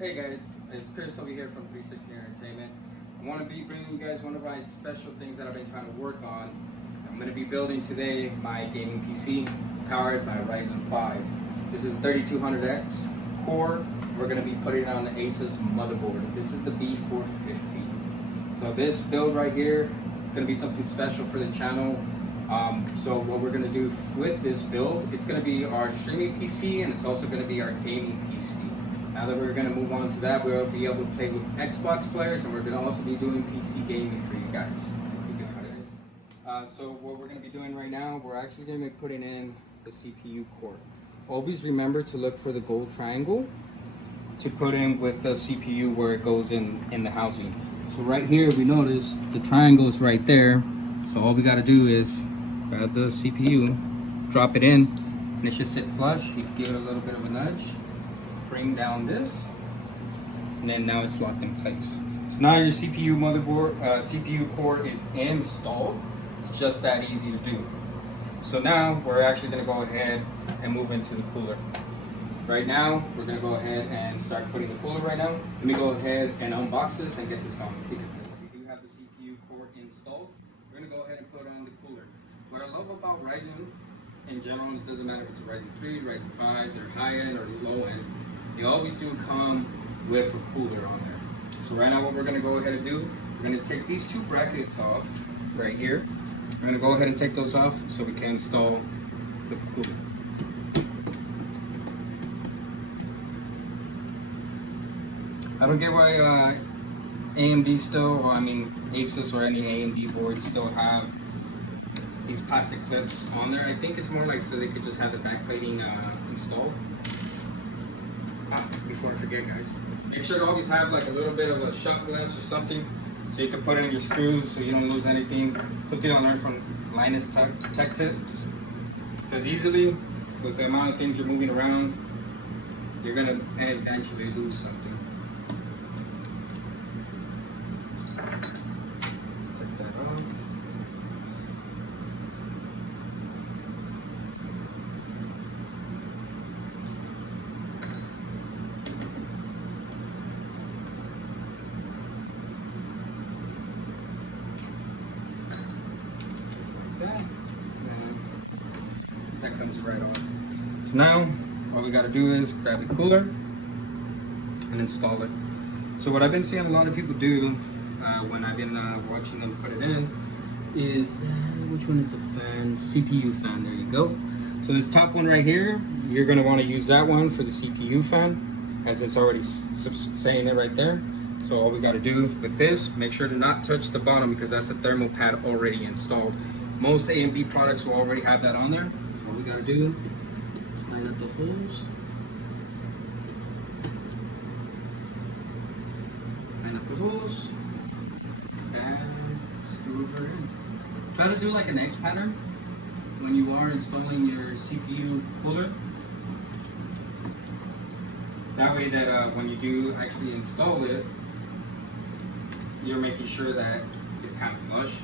Hey guys, it's Chris over here from 360 Entertainment. I want to be bringing you guys one of my special things that I've been trying to work on. I'm going to be building today my gaming PC powered by Ryzen 5. This is 3200X core. We're going to be putting it on the Asus motherboard. This is the B450. So this build right here is going to be something special for the channel. So what we're going to do with this build, it's going to be our streaming PC and it's also going to be our gaming PC. Now that we're going to move on to that, we'll be able to play with Xbox players, and we're going to also be doing PC gaming for you guys. So what we're going to be doing right now, we're actually going to be putting in the CPU core. Always remember to look for the gold triangle to put in with the CPU where it goes in the housing. So right here, we notice the triangle is right there. So all we got to do is grab the CPU, drop it in, and it should sit flush. You can give it a little bit of a nudge. Bring down this, and then now it's locked in place. So now your CPU motherboard, CPU core is installed. It's just that easy to do. So now we're actually going to go ahead and move into the cooler. Right now, we're going to go ahead and start putting the cooler right now. Let me go ahead and unbox this and get this going. Because we do have the CPU core installed, we're going to go ahead and put on the cooler. What I love about Ryzen in general, it doesn't matter if it's a Ryzen 3, Ryzen 5, they're high end or low end. They always do come with a cooler on there. So right now what we're going to go ahead and do, we're going to take these two brackets off right here. We're going to go ahead and take those off so we can install the cooler. I don't get why AMD still, or I mean Asus or any AMD boards still have these plastic clips on there. I think it's more like so they could just have the backplating installed. Before I forget, guys, make sure to always have like a little bit of a shot glass or something so you can put in your screws so you don't lose anything. Something I learned from Linus Tech Tips, because easily with the amount of things you're moving around, you're gonna eventually lose something. Let's take that off. That comes right off. So now all we got to do is grab the cooler and install it. So what I've been seeing a lot of people do when I've been watching them put it in is which one is the fan? CPU fan. There you go. So this top one right here, you're going to want to use that one for the CPU fan, as it's already saying it right there. So all we got to do with this, make sure to not touch the bottom because that's a thermal pad already installed. Most AMD products will already have that on there. So all we got to do is line up the holes. Line up the holes. And screw her in. Try to do like an X pattern when you are installing your CPU cooler. That way that when you do actually install it, you're making sure that it's kind of flush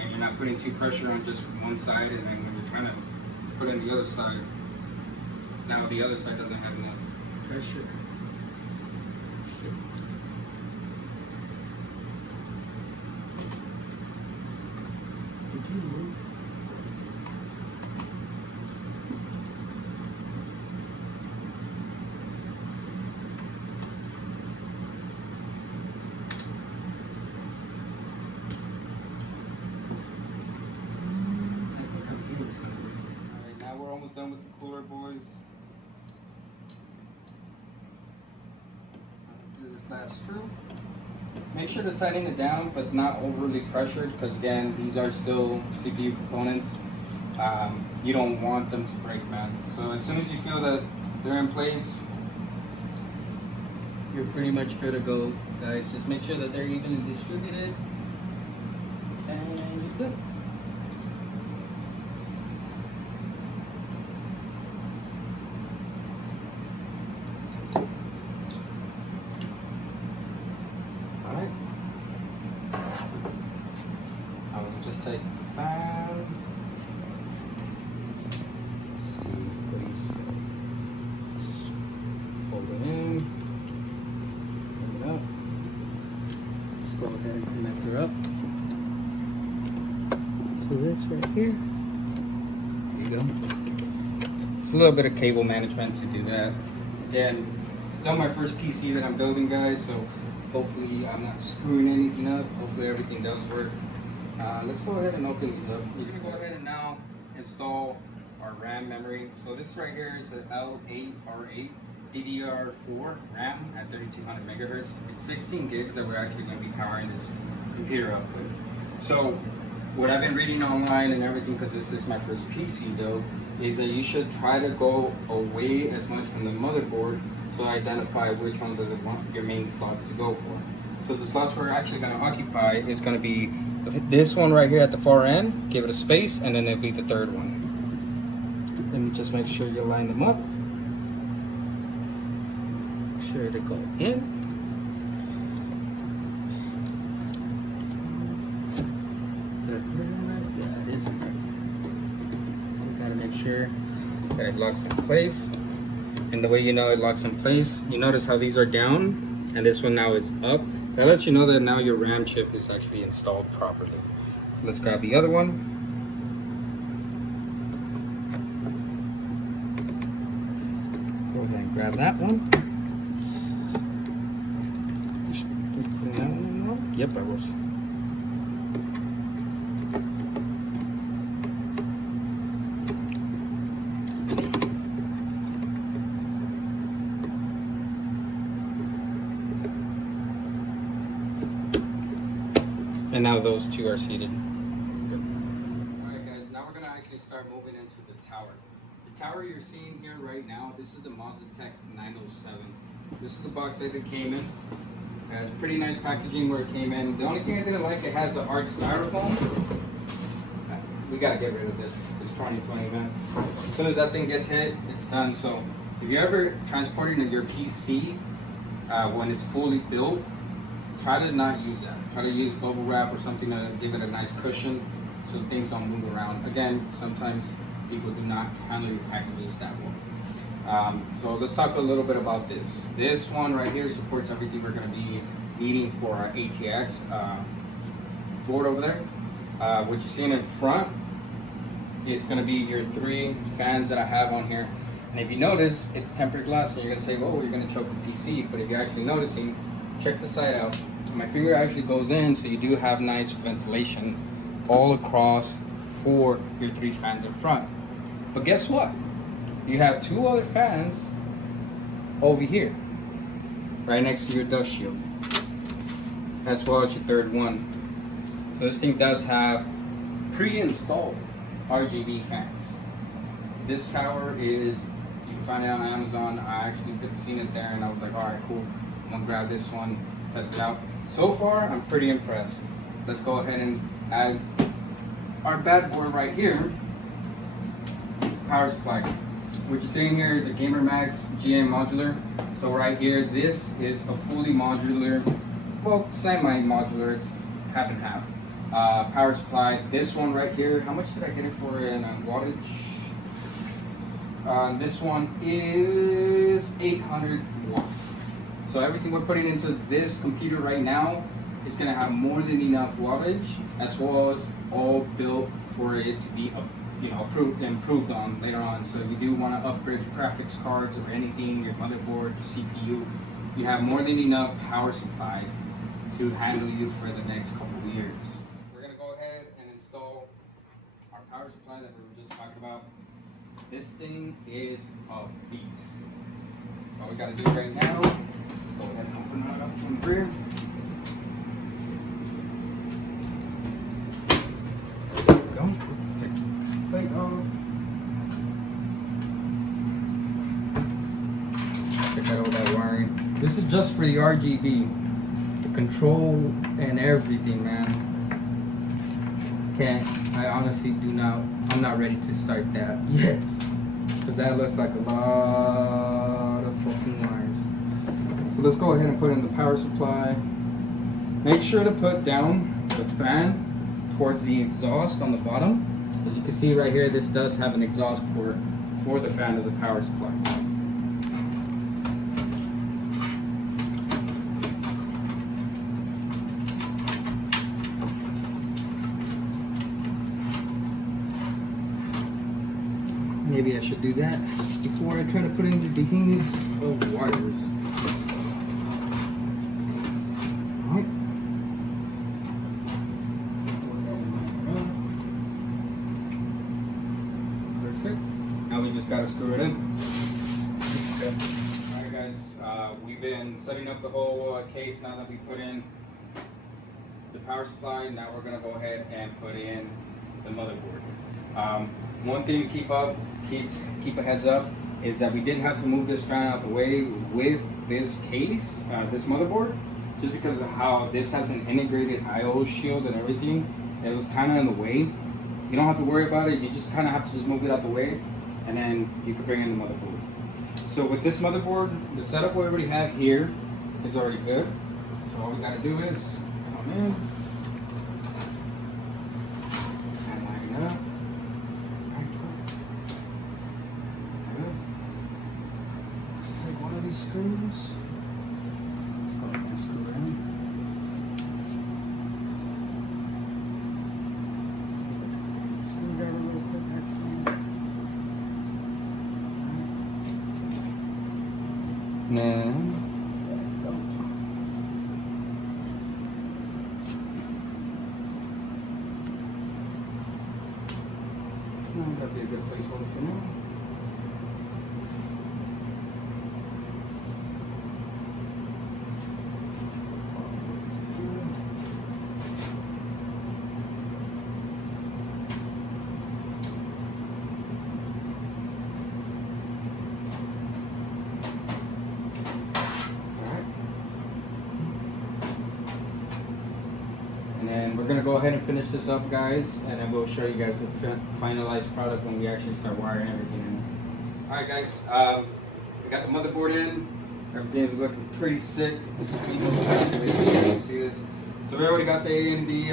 and you're not putting too pressure on just one side, and then when you're trying to put in the other side, now the other side doesn't have enough pressure. Almost done with the cooler, boys. Do this last screw. Make sure to tighten it down, but not overly pressured, because again, these are still CPU components. You don't want them to break, man. So as soon as you feel that they're in place, you're pretty much good to go, guys. Just make sure that they're evenly distributed, and you're good. Just take the fan. See what he's fold it in. go ahead and connect her up to this right here. There you go. It's a little bit of cable management to do that. Again, still my first PC that I'm building, guys, so hopefully I'm not screwing anything up. Hopefully everything does work. Let's go ahead and open these up. We're gonna go ahead and now install our RAM memory. So this right here is an L8R8 DDR4 RAM at 3200 megahertz. It's 16 gigs that we're actually going to be powering this computer up with. So what I've been reading online and everything, because this is my first PC though, is that you should try to go away as much from the motherboard so identify which ones are your main slots to go for. So the slots we're actually going to occupy is going to be this one right here at the far end, give it a space, and then it'll be the third one. Let me just make sure you line them up. Make sure to go in. Yeah, it is. You gotta make sure that it locks in place. And the way you know it locks in place, you notice how these are down and this one now is up. That lets you know that now your RAM chip is actually installed properly. So let's grab the other one. Let's go ahead and grab that one. Putting that one in now? Yep, I was. And now those two are seated. Alright guys, now we're going to actually start moving into the tower. The tower you're seeing here right now, this is the Tech 907. This is the box that it came in. It has pretty nice packaging where it came in. The only thing I didn't like, it has the hard styrofoam. We got to get rid of this. It's 2020, man. As soon as that thing gets hit, it's done. So if you're ever transporting your PC when it's fully built, try to not use that. Try to use bubble wrap or something to give it a nice cushion so things don't move around. Again, sometimes people do not handle your packages that well. So let's talk a little bit about this. This one right here supports everything we're going to be needing for our ATX board over there. What you're seeing in front is going to be your 3 fans that I have on here. And if you notice, it's tempered glass, and you're going to say, oh, you're going to choke the PC. But if you're actually noticing, check the side out. My finger actually goes in, so you do have nice ventilation all across for your 3 fans in front. But guess what? You have 2 other fans over here, right next to your dust shield, as well as your 3rd one. So this thing does have pre-installed RGB fans. This tower is, you can find it on Amazon. I actually seen it there, and I was like, all right, cool. I'm gonna grab this one, test it out. So far, I'm pretty impressed. Let's go ahead and add our bad board right here. Power supply. What you're seeing here is a Gamer Max GM modular. So right here, this is a fully modular, well, semi-modular. It's half and half. Power supply. This one right here, how much did I get it for in wattage? This one is 800 watts. So everything we're putting into this computer right now is going to have more than enough wattage, as well as all built for it to be, improved on later on. So if you do want to upgrade your graphics cards or anything, your motherboard, your CPU, you have more than enough power supply to handle you for the next couple of years. We're going to go ahead and install our power supply that we were just talking about. This thing is a beast. All we got to do right now, go ahead and open it up from the rear. There we go. Take the plate off. Check out all that wiring. This is just for the RGB, the control and everything, man. I honestly I'm not ready to start that yet, because that looks like a lot of fucking wires. So let's go ahead and put in the power supply. Make sure to put down the fan towards the exhaust on the bottom. As you can see right here, this does have an exhaust port for the fan of the power supply. maybe I should do that before I try to put in the behemoths of wires. Alright. Perfect. Now we just gotta screw it in. Okay. Alright guys, we've been setting up the whole case now that we put in the power supply. Now we're gonna go ahead and put in the motherboard. One thing to keep a heads up is that we did have to move this fan out the way with this case, this motherboard, just because of how this has an integrated I/O shield and everything. It was kind of in the way. You don't have to worry about it. You just kind of have to just move it out the way, and then you can bring in the motherboard. So with this motherboard, the setup we already have here is already good. So all we gotta do is come in and line it up. Just take one of these screws. Let's go ahead and screw it in. Let's see if I can get the screwdriver real quick, actually. And then, there we go. That'd be a good placeholder for now. And then we're gonna go ahead and finish this up, guys, and then we'll show you guys the finalized product when we actually start wiring everything in. All right, guys, we got the motherboard in. Everything's looking pretty sick. See this? So we already got the AMD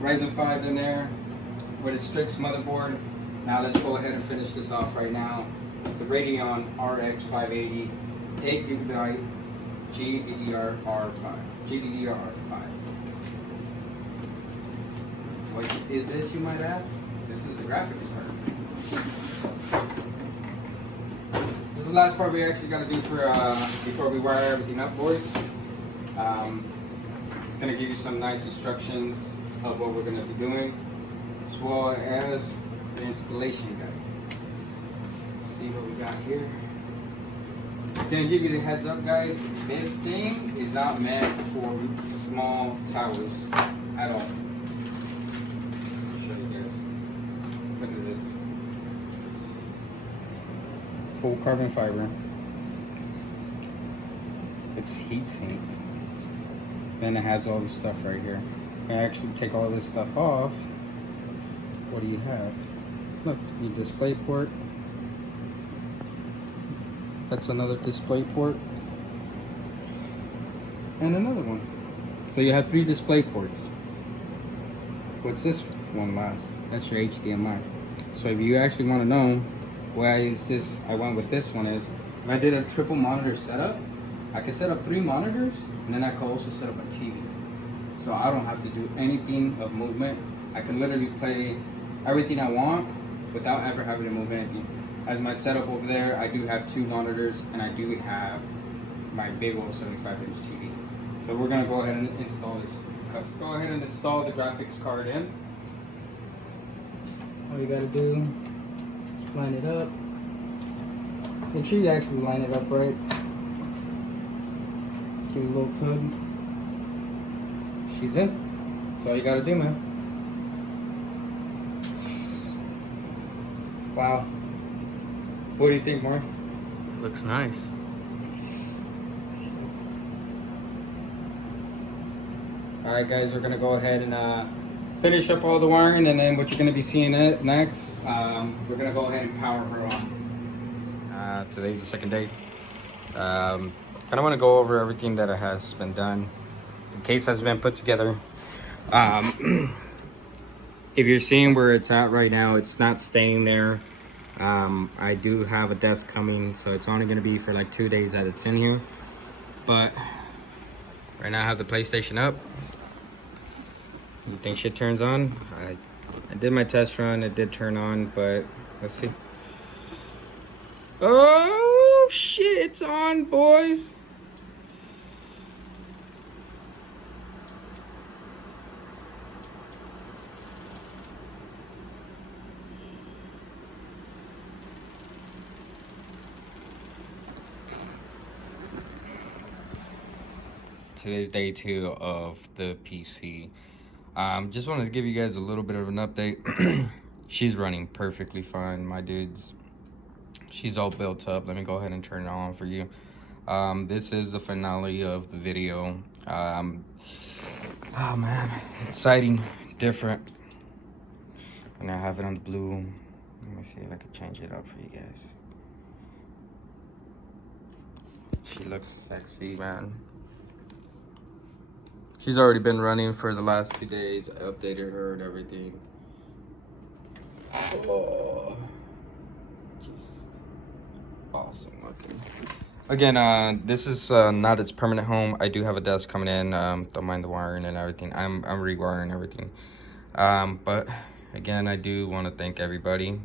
Ryzen 5 in there with a Strix motherboard. Now let's go ahead and finish this off right now with the Radeon RX 580, 8GB GDDR5. What is this, you might ask? This is the graphics card. This is the last part we actually got to do for before we wire everything up, boys. It's going to give you some nice instructions of what we're going to be doing, as well as the installation guide. Let's see what we got here. It's going to give you the heads up, guys. This thing is not meant for small towers at all. Look at this. Full carbon fiber. It's heat sink. Then it has all this stuff right here. I actually take all this stuff off. What do you have? Look, your display port. That's another display port. And another one. So you have 3 display ports. What's this one last? That's your HDMI. So if you actually want to know why is this, I went with this one is, if I did a triple monitor setup, I can set up 3 monitors, and then I can also set up a TV. So I don't have to do anything of movement. I can literally play everything I want without ever having to move anything. As my setup over there, I do have 2 monitors, and I do have my big old 75-inch TV. So we're gonna go ahead and install this. Let's go ahead and install the graphics card in. All you gotta do is line it up. Make sure you actually line it up right. Give it a little tug. She's in. That's all you gotta do, man. Wow. What do you think, Maury? Looks nice. Alright guys, we're gonna go ahead and finish up all the wiring, and then what you're gonna be seeing next, we're gonna go ahead and power her on. Today's the second day. Kind of want to go over everything that has been done. The case has been put together. If you're seeing where it's at right now, it's not staying there. I do have a desk coming, so it's only gonna be for like 2 days that it's in here. But right now I have the PlayStation up. You think shit turns on? I did my test run, it did turn on, but let's see. Oh shit, it's on, boys. Today's day 2 of the PC. Just wanted to give you guys a little bit of an update. She's running perfectly fine, my dudes. She's all built up. Let me go ahead and turn it on for you. This is the finale of the video. Oh man, exciting, different. And I have it on the blue. Let me see if I can change it up for you guys. She looks sexy, man. She's already been running for the last 2 days. I updated her and everything. Oh, just awesome looking. Again, this is not its permanent home. I do have a desk coming in. Don't mind the wiring and everything. I'm rewiring everything. But again, I do want to thank everybody